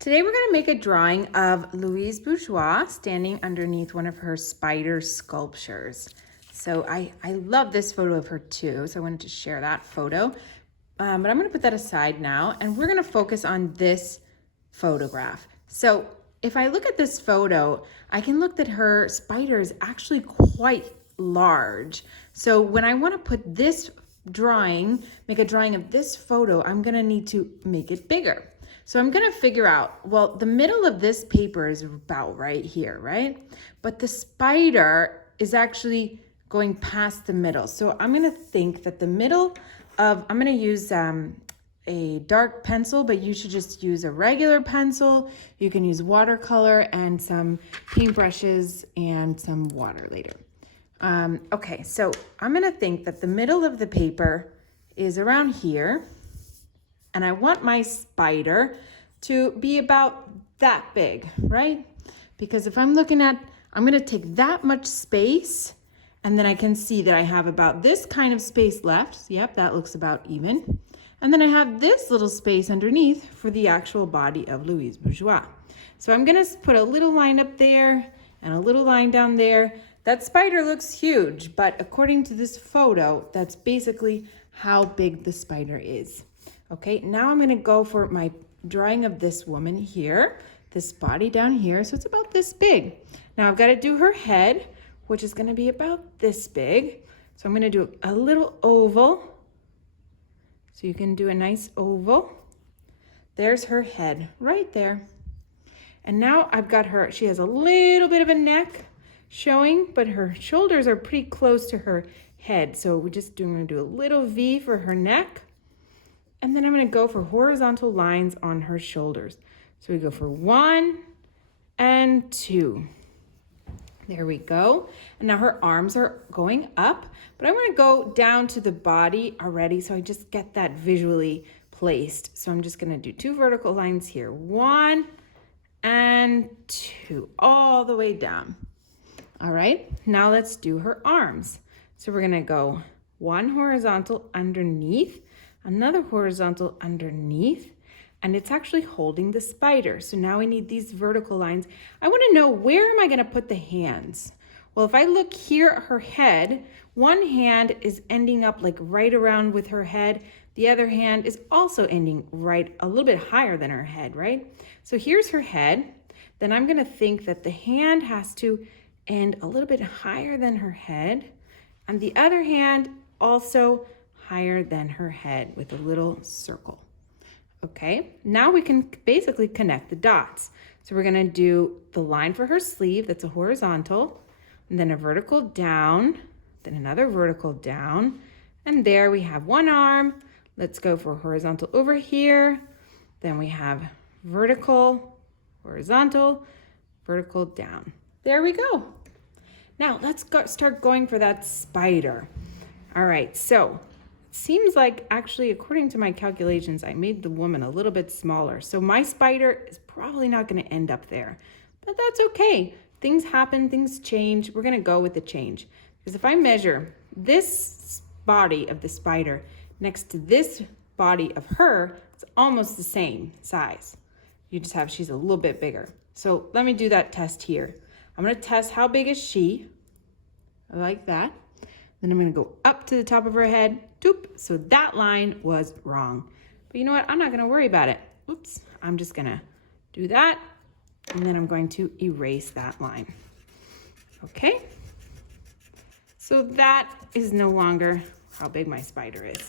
Today we're going to make a drawing of Louise Bourgeois standing underneath one of her spider sculptures. So I love this photo of her too, so I wanted to share that photo. But I'm going to put that aside now, and we're going to focus on this photograph. So if I look at this photo, I can look that her spider is actually quite large. So when I want to put this drawing, make a drawing of this photo, I'm going to need to make it bigger. So I'm going to figure out, well, the middle of this paper is about right here, right? But the spider is actually going past the middle. So I'm going to think that the middle of, I'm going to use a dark pencil, but you should just use a regular pencil. You can use watercolor and some paintbrushes and some water later. Okay, so I'm going to think that the middle of the paper is around here. And I want my spider to be about that big, right? Because if I'm looking at, I'm gonna take that much space, and then I can see that I have about this kind of space left. Yep, that looks about even. And then I have this little space underneath for the actual body of Louise Bourgeois. So I'm gonna put a little line up there and a little line down there. That spider looks huge, but according to this photo, that's basically how big the spider is. Okay, now I'm gonna go for my drawing of this woman here, this body down here. So it's about this big. Now I've gotta do her head, which is gonna be about this big. So I'm gonna do a little oval. So you can do a nice oval. There's her head right there. And now I've got her, she has a little bit of a neck showing, but her shoulders are pretty close to her head. So we're gonna do a little V for her neck. And then I'm going to go for horizontal lines on her shoulders. So we go for 1 and 2. There we go. And now her arms are going up, but I want to go down to the body already, so I just get that visually placed. So I'm just going to do 2 vertical lines here. 1 and 2, all the way down. All right, now let's do her arms. So we're going to go 1 horizontal underneath, another horizontal underneath, and it's actually holding the spider. So now we need these vertical lines. I want to know, where am I going to put the hands? Well, if I look here at her head, one hand is ending up like right around with her head. The other hand is also ending right a little bit higher than her head, right? So here's her head. Then I'm going to think that the hand has to end a little bit higher than her head, and the other hand also higher than her head with a little circle. Okay, now we can basically connect the dots. So we're gonna do the line for her sleeve, that's a horizontal, and then a vertical down, then another vertical down, and there we have one arm. Let's go for horizontal over here. Then we have vertical, horizontal, vertical down. There we go. Now let's start going for that spider. All right, so seems like, actually, according to my calculations, I made the woman a little bit smaller. So my spider is probably not going to end up there, but that's okay. Things happen, things change. We're going to go with the change. Because if I measure this body of the spider next to this body of her, it's almost the same size. You just have, she's a little bit bigger. So let me do that test here. I'm going to test how big is she, like that. Then I'm going to go up to the top of her head. Doop. So that line was wrong. But you know what? I'm not going to worry about it. Oops. I'm just going to do that. And then I'm going to erase that line. Okay. So that is no longer how big my spider is.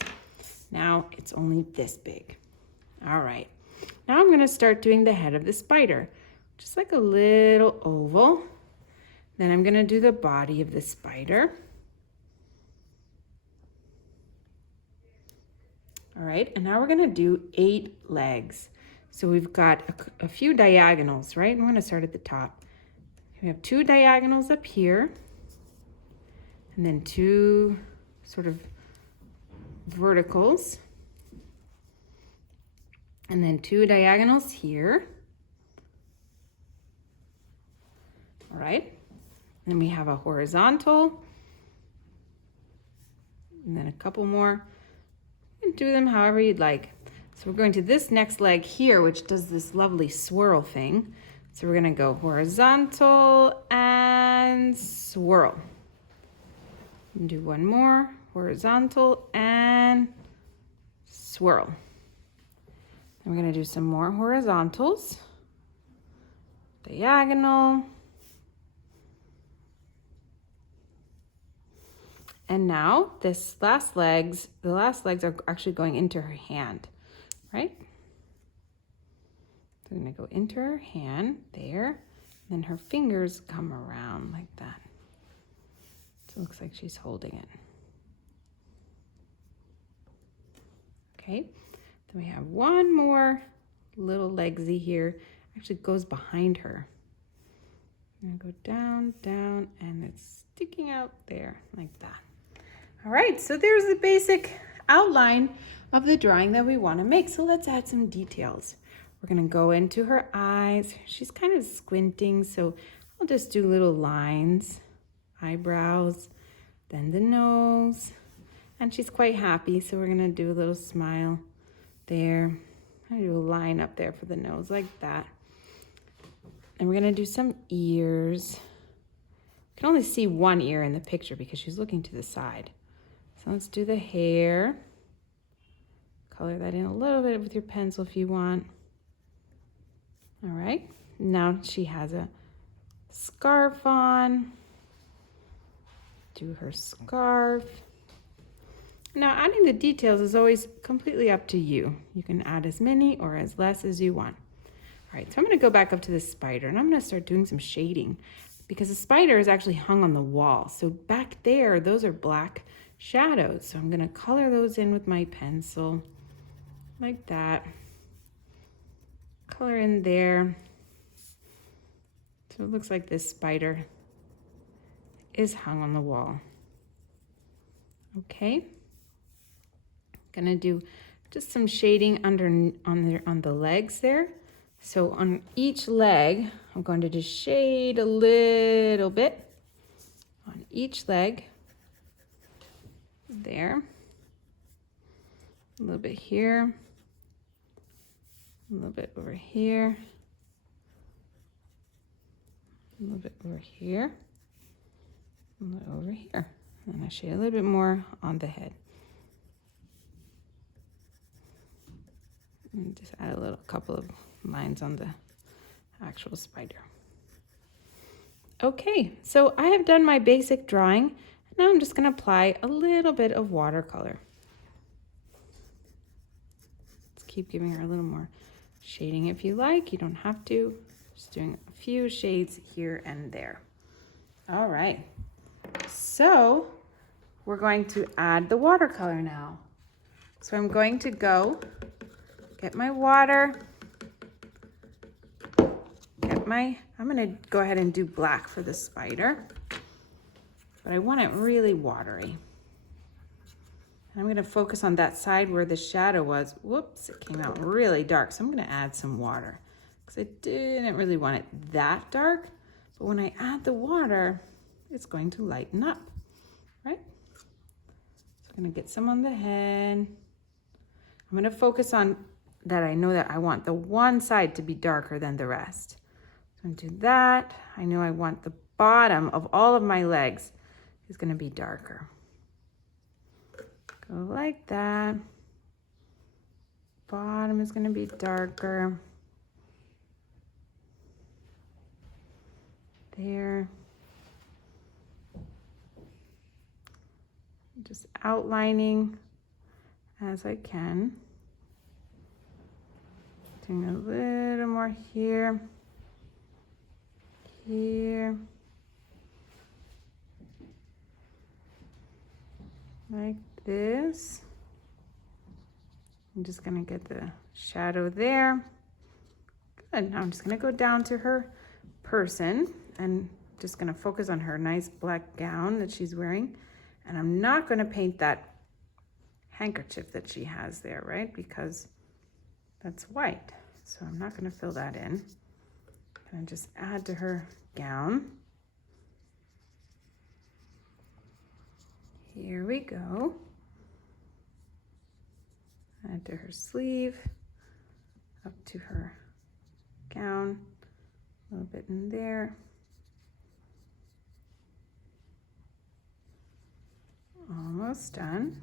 Now it's only this big. All right. Now I'm going to start doing the head of the spider. Just like a little oval. Then I'm going to do the body of the spider. All right, and now we're gonna do 8 legs. So we've got a few diagonals, right? I'm gonna start at the top. We have 2 diagonals up here, and then 2 sort of verticals, and then 2 diagonals here. All right, then we have a horizontal, and then a couple more. Do them however you'd like. So we're going to this next leg here, which does this lovely swirl thing. So we're gonna go horizontal and swirl. And do one more, horizontal and swirl. And we're gonna do some more horizontals, diagonal. And now the last legs are actually going into her hand, right? So we're gonna go into her hand there, then her fingers come around like that. So it looks like she's holding it. Okay, then we have one more little legsy here. Actually goes behind her. I'm gonna go down, down, and it's sticking out there like that. All right, so there's the basic outline of the drawing that we want to make. So let's add some details. We're gonna go into her eyes. She's kind of squinting, so I'll just do little lines, eyebrows, then the nose, and she's quite happy, so we're gonna do a little smile there. I'm gonna do a line up there for the nose like that. And we're gonna do some ears. You can only see one ear in the picture because she's looking to the side. So let's do the hair. Color that in a little bit with your pencil if you want. All right, now she has a scarf on. Do her scarf. Now adding the details is always completely up to you. You can add as many or as less as you want. All right, so I'm gonna go back up to the spider and I'm gonna start doing some shading because the spider is actually hung on the wall. So back there, those are black shadows. So I'm gonna color those in with my pencil like that. Color in there. So it looks like this spider is hung on the wall. Okay. Gonna do just some shading on the legs there. So on each leg, I'm going to just shade a little bit on each leg. There. A little bit here. A little bit over here. A little bit over here. A little over here. And I shade a little bit more on the head. And just add a couple of lines on the actual spider. Okay, so I have done my basic drawing. Now I'm just going to apply a little bit of watercolor. Let's keep giving her a little more shading if you like. You don't have to. Just doing a few shades here and there. All right, so we're going to add the watercolor now. So I'm going to go get my water. I'm gonna go ahead and do black for the spider, but I want it really watery. And I'm gonna focus on that side where the shadow was. Whoops, it came out really dark. So I'm gonna add some water because I didn't really want it that dark, but when I add the water, it's going to lighten up, right? So I'm gonna get some on the head. I'm gonna focus on that. I know that I want the one side to be darker than the rest. So I'm gonna do that. I know I want the bottom of all of my legs is gonna be darker. Go like that. Bottom is gonna be darker. There. Just outlining as I can. Doing a little more here. Here. Like this. I'm just gonna get the shadow there. Good, now I'm just gonna go down to her person and just gonna focus on her nice black gown that she's wearing. And I'm not gonna paint that handkerchief that she has there, right? Because that's white. So I'm not gonna fill that in. I'm gonna just add to her gown. Here we go. Add to her sleeve, up to her gown, a little bit in there. Almost done.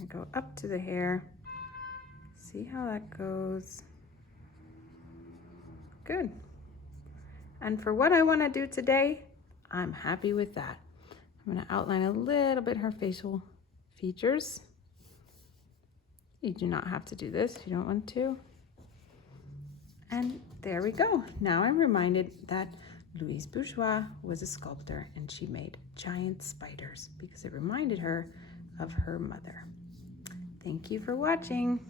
I'm gonna go up to the hair. See how that goes. Good. And for what I want to do today, I'm happy with that. I'm going to outline a little bit her facial features. You do not have to do this if you don't want to. And there we go. Now I'm reminded that Louise Bourgeois was a sculptor and she made giant spiders because it reminded her of her mother. Thank you for watching.